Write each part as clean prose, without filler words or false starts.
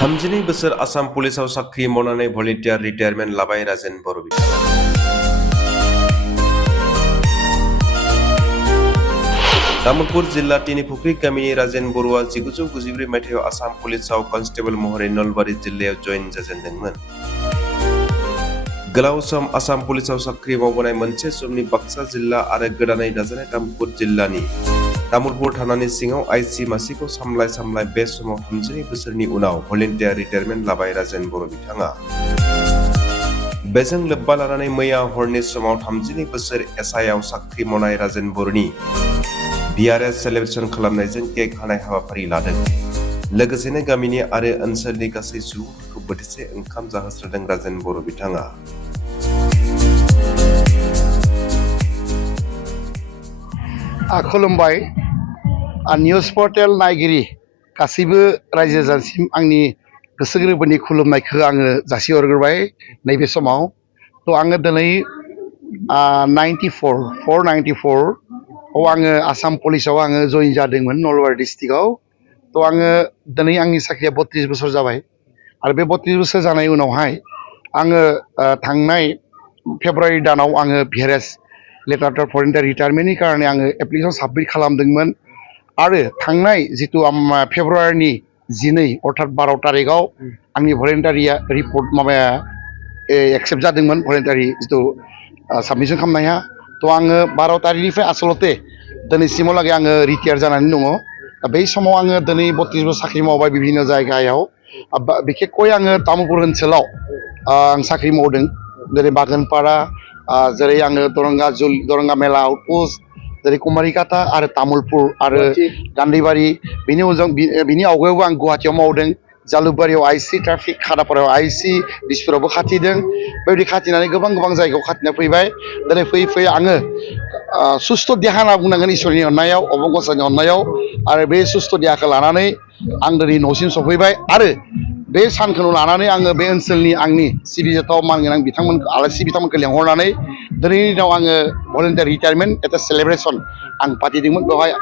32 बोसोर आसाम पुलिसाव साख्रि मावनानै भलन्टियार रिटायारमेन्ट लाबाय राजेन बर' बिथाङा। तामुलपुर जिल्ला तिनिफुख्रि गामिनि राजेन बर'आ 1994 मायथाइयाव आसाम पुलिसाव कनस्टेबल महरै नलबारि जिल्लायाव जइन जाजेनदोंमोन। गोलाव सम आसाम पुलिसाव साख्रि मावबोनाय मोनसे समनि बाक्सा जिल्ला आरो गोदानै दाजानाय तामुलपुर जिल्लानि तामुलपुर थानानि सिङाव आइसि मासिखौ सामलाय बे समाव 32 बोसोरनि उनाव भलन्टियार रिटायारमेन्ट लाबाय राजेन बर' बिथाङा। बेजों लोब्बा लानानै मैया हरनि समाव 32 बोसोर एसआइआव साख्रि मावनाय राजेन बर'नि बिआरएस सेलेब्रेसन खालामनायजों केक हानाय हाबाफारि लादों। लोगोसेनो गामिनि आरो ओनसोलनि गासै सुबुंफोरखौ बोथिसे ओंखाम जाहोस्रादों राजेन बर' बिथाङा। खुलुमबाय निउज पर्टेल नायगिरि गासैबो रायजो जासिम आंनि गोसो गोरबोनि खुलुमनायखौ आङो जासिहरग्रोबाय नैबे समाव। आङो दिनै 494 आङो आसाम पुलिसाव आङो जइन जादोंमोन नलबारि डिस्ट्रिक्टआव। आङो दिनै आंनि साख्रिया 32 बोसोर जाबाय आरो बे 32 बोसोर जानाय उनावहाय आङो थांनाय फेब्रुवारि दानाव आङो भिआरएस लेटार अफ भलन्टियार रिटायारमेन्टनि कारणे आङो एप्लिकेसन साबमिट खालामदोंमोन आरो थांनाय जितु फेब्रुवारिनि 12 अर्थात 12 तारिखआव आंनि भलन्टारिया रिपर्ट माबाया एक्सेप्ट जादोंमोन भलन्टारि जितु साबमिसन खालामनाया। आङो 12 तारिखनिफ्राय आसलते दिनैसिमहालागै आङो रिटायार जानानै दङ। बै समाव आङो दिनै 32 बोसोर साख्रि मावबाय बिभिन्न जायगायाव। बिखेखय आङो तामुलपुर ओनसोलाव आं साख्रि मावदों, जेरै बागानपारा, जेरै आङो दरंगा मेला आउटपस्ट, जेरै कुमारिकाटा आरो तामुलपुर आरो गान्धीबारि। बिनि आवगायावबो आं गुवाहाटियाव मावदों, जालुकबारियाव आइसि ट्राफिक, खानापारायाव आइसि, दिसपुरावबो खाथिदों। बेबायदि खाथिनानै गोबां जायगायाव खाथिना फैबाय। दिनै फैयै आङो सुस्थ' देहा होनना बुंनांगोन इसोरनि अननायाव, अबंगसानि अननायाव। आरो बे सुस्थ' देहाखौ लानानै आं दिनै न'सिम सफैबाय आरो बे सानखौ लानानै आङो बे ओनसोलनि आंनि सिबिजाथाव मानगोनां आलासि बिथांमोनखौ लेंहरनानै दिनैनि दिनाव आङो भलन्टियार रिटायारमेन्ट एट सेलेब्रेसन आं फाथिदोंमोन। बेवहाय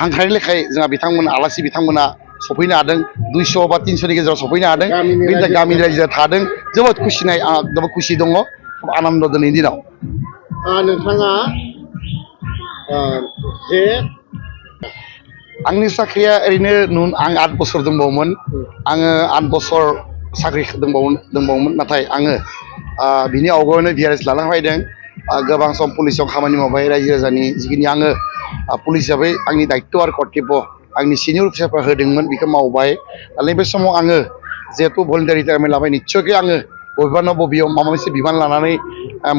हांख्रायनाय लेखायै जोंहा आलासि बिथांमोना सफैनो हादों, 200 बा 300नि गेजेराव सफैनो हादों। बेनि थाखाय गामिनि रायजोआ थादों, जोबोद खुसि दङ, आनन्द दिनैनि दिनाव। नोंथाङा जे आंनि साख्रिया ओरैनो आं 8 बोसोर दंबावोमोन। आङो 8 बोसोर साख्रि दंबावोमोन, नाथाय आङो बिनि आवगायावनो भिआरएस लाना फैदों। गोबां सम पुलिसाव खामानि मावबाय रायजो राजानि। जिखिनि आङो पुलिस हिसाबै आंनि दायित्व आरो कर्तब्य आंनि सिनियर अफिसारफ्रा होदोंमोन बेखौ मावबाय। नैबे समाव आङो जिहेतु भलन्टियार रिटायारमेन्ट लाबाय, निस्सयकै आङो बबेयाव माबा मोनसे बिबान लानानै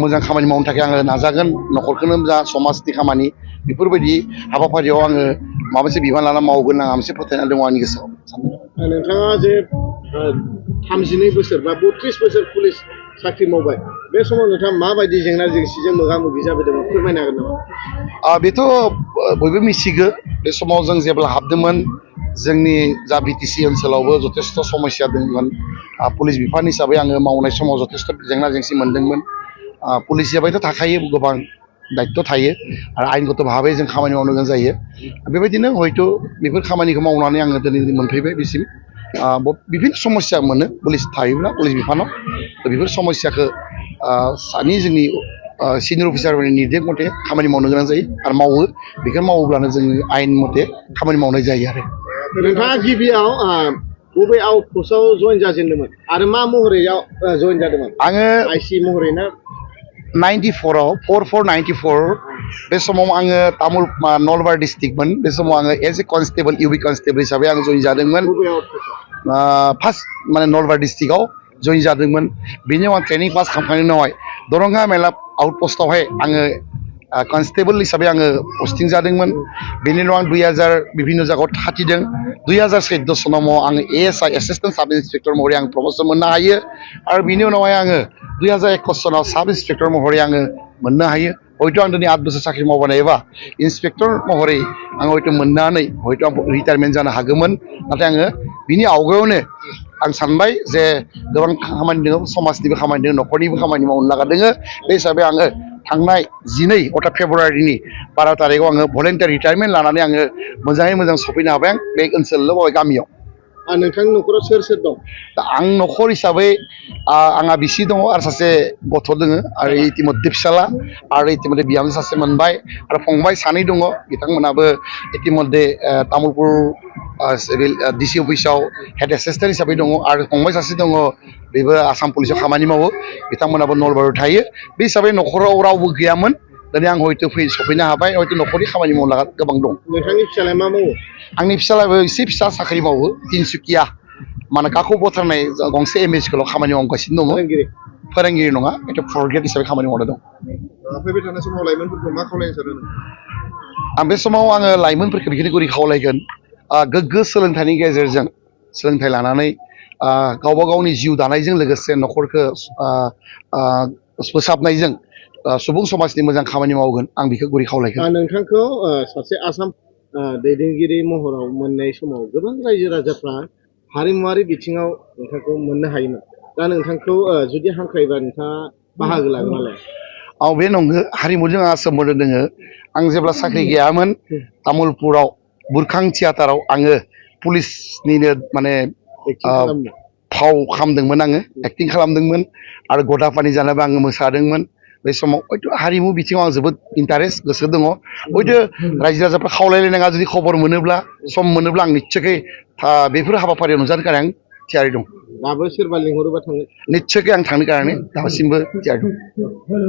मोजां खामानि मावनो थाखाय आङो नाजागोन। न'खरखौनो जा, समाजनि खामानि, बेफोरबायदि हाबाफारियाव आङो माबा मोनसे बिबान लाना मावगोन आं मोनसे फोथायनाय दङ आंनि गोसोआव। नोंथाङा जे 32 बोसोर बा 32 बोसोर पुलिस साख्रि मावबाय, बे समाव नोंथाङा माबायदि जेंना जेंसिजों मोगा मोगि जाबोदोंमोन फोरमायनो हागोन नामा? बेथ' बयबो मिथिगौ। बे समाव जों जेब्ला हाबदोंमोन, जोंनि जा बिटिसि ओनसोलावबो जथेस्थ' समस्या दंमोन। पुलिस बिफान हिसाबै आङो मावनाय समाव जथेस्थ' जेंना जेंसि मोनदोंमोन। पुलिस हिसाबैथ' थाखायो, गोबां दायित्व थायो आरो आयेनगत भाबै जों खामानि मावनो गोनां जायो। बेबायदिनो हयथ' बेफोर खामानिखौ मावनानै आङो दिनै मोनफैबाय बेसिम। बिभिन्न समस्या मोनो पुलिस थायोब्ला, पुलिस बिफानाव। बेफोर समस्याखौ जोंनि सिनियर अफिसारफोरनि निर्देश मथे खामानि मावनो गोनां जायो आरो मावो। बेखौ मावोब्लानो जोङो आयेन मथे खामानि मावनाय जायो आरो। नोंथाङा गिबियाव बबे आउटपस्टआव जइन जाजेनदोंमोन आरो मा महरै जइन जादोंमोन? आङो आइसि महरै ना 94आव 4494 बे समाव आङो नलबारि डिस्ट्रिक्टमोन। बे समाव आङो एज ए कनस्टेबल, इउबि कनस्टेबल हिसाबै आं जइन जादोंमोन। फार्स्ट नलबारि डिस्ट्रिक्टआव जइन जादोंमोन। बेनि उनाव ट्रेनिं पास खालामखांनायनि उनावहाय दरंगा मेला आउटपस्टआवहाय आङो कनस्टेबल हिसाबै आङो पस्टिं जादोंमोन। बेनि उनाव आं 2000 बिभिन्न जायगायाव खाथिदों। 2014 सनाव आङो एएसआइ एसिस्टेन्ट साब इन्सपेक्टर महरै आं प्रमसन मोननो हायो आरो बिनि उनावहाय आङो 2021 सनाव साब इन्सपेक्टर महरै आङो मोननो हायो। हयथ' आं दिनै 8 बोसोर साख्रि मावबोनायबा इन्सपेक्टर महरै आं हयथ' मोननानै हयथ' आं रिटायारमेन्ट जानो हागौमोन। नाथाय आङो बिनि आवगायावनो आं सानबाय जे गोबां खामानि दङ, समाजनिबो खामानि दङ, न'खरनिबो खामानि मावनो लागा दङ। बे हिसाबै आङो थांनाय 12 अर्थात फेब्रुवारिनि 12 तारिखआव आङो भलन्टियार रिटायारमेन्ट लानानै आङो मोजाङै मोजां सफैनो हाबाय बे ओनसोलाव गामियाव। नोंथांनि न'खराव सोर सोर दं? दा आं न'खर हिसाबै आंहा बिसि दङ आरो सासे गथ' दोङो आरो इतिमध्य फिसाला आरो इतिमध्य बिहामजो सासे मोनबाय आरो फंबाय सानै दङ बिथांमोनाबो इतिमध्य तामुलपुर सिभिल डिसि अफिसाव हेड एसिस्टेन्ट हिसाबै दङ आरो फंबाय सासे दङ बेबो आसाम पुलिसाव खामानि मावो बिथांमोनाबो नलबारियाव थायो बे हिसाबै न'खराव रावबो गैयामोन दिनै आं हयथ' सफैनो हाबाय हयथ' न'खरनि खामानि मावनो लागा गोबां दं। नोंथांनि फिसालाया मा मावो? आंनि फिसालायाबो एसे फिसा साख्रि मावो तिनसुकिया मानकाखौ बोथारनाय गंसे एम इ स्कुलाव खामानि मावगासिनो दङ फोरोंगिरि नङा हयथ' फर ग्रेड हिसाबै खामानि मावनो दं। फैबाय थानाय समाव लाइमोनफोरखौ मा खावलायनो सानो नों? आं बे समाव आङो लाइमोनफोरखौ बेखिनि गुरै खावलायगोन गोग्गो सोलोंथाइनि गेजेरजों सोलोंथाइ लानानै गावबा गावनि जिउ दानायजों लोगोसे न'खरखौ फोसाबनायजों सुबुं समाजनि मोजां खामानि मावगोन आं बेखौ गुरै खावलायगोन। नोंथांखौ सासे आसाम दैदेनगिरि महराव मोननाय समाव गोबां रायजो राजाफ्रा हारिमुवारि बिथिङाव नोंथांखौ मोननो हायोमोन दा नोंथांखौ जुदि हांख्रायबा नोंथाङा बाहागो लागोन नालाय? औ बे नंगौ हारिमुजों आंहा सोमोन्दो दोङो आं जेब्ला साख्रि गैयामोन तामुलपुराव बुरखां थियाटाराव आङो पुलिसनिनो माने फाव खालामदोंमोन आङो एक्टिं खालामदोंमोन आरो गदा पानि जानोबो आङो मोसादोंमोन बे समाव हयथ' हारिमु बिथिङाव आं जोबोद इन्टारेस्ट गोसो दङ हयथ' रायजो राजाफ्रा खावलायलायनाङा जुदि खबर मोनोब्ला सम मोनोब्ला आं निस्सयकै बेफोर हाबाफारियाव नुजानो थाखाय आं थियारि दं। दाबो सोरबा लिंहरोबा थाङो? निस्सयकै आं थांनो कारणे दासिमबो थियारि दं।